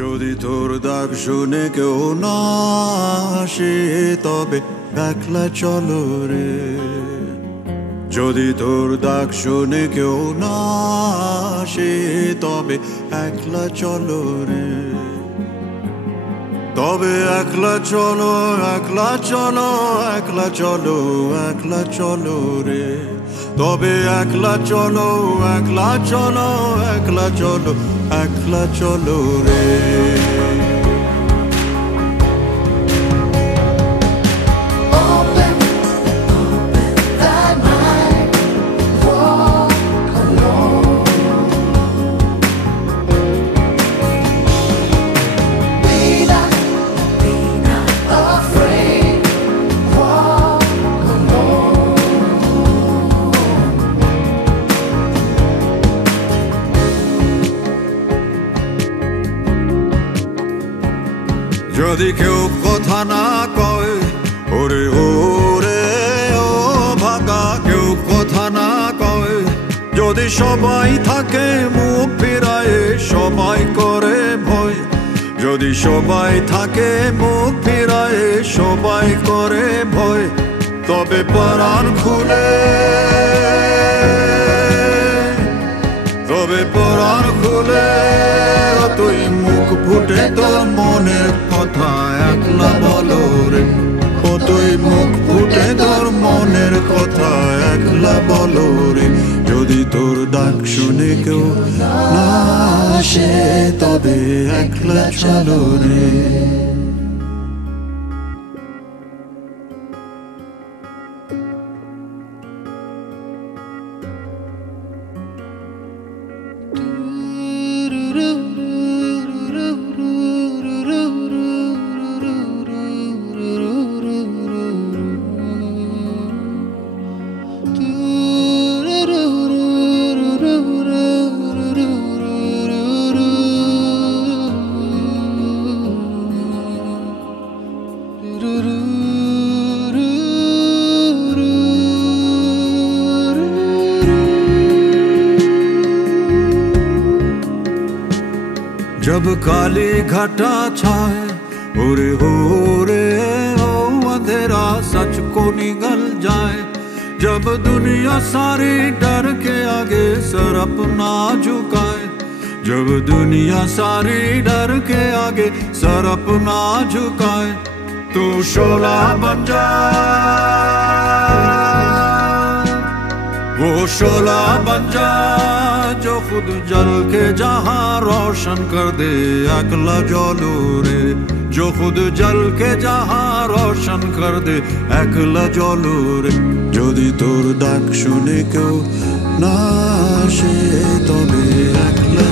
যদি তোর ডাক শুনে কেউ না আসে তবে একলা চলো রে। যদি তোর ডাক শুনে কেউ না আসে তবে একলা চলো রে। তবে একলা চলো, একলা চলো, একলা চলো, একলা চলো রে। তবে একলা চলো, একলা চলো, একলা চলো, একলা চলো রে। যদি কেউ কথা না কয় ওরে ওরে ও ভাগা, কেউ কথা না কয়, যদি সবাই থাকে মুখ ফিরায়ে সবাই করে ভয়, যদি সবাই থাকে মুখ ফিরায়ে সবাই করে ভয়, তবে পরাণ খুলে, তবে পরাণ খুলে তুই মুখ ফুটে তোর মনের কথা একলা বলো রে। ও তুই মুখ ফুটে তোর মনের কথা একলা বলো রে। যদি তোর ডাক শুনে কেউ না আসে তবে একলা চলো রে। जब काली घटा छाए ओरे हो रे हो अंधेरा सच को निगल जाए, जब दुनिया सारी डर के आगे सर अपना झुकाए, जब दुनिया सारी डर के आगे सर अपना झुकाए, तू शोला बन जा, वो शोला बन जा जो खुद जल के जहां रोशन कर दे একলা জ্বলো রে। जो खुद जल के जहां रोशन कर दे একলা জ্বলো রে। যদি তোর ডাক শুনে কেউ না আসে তবে একলা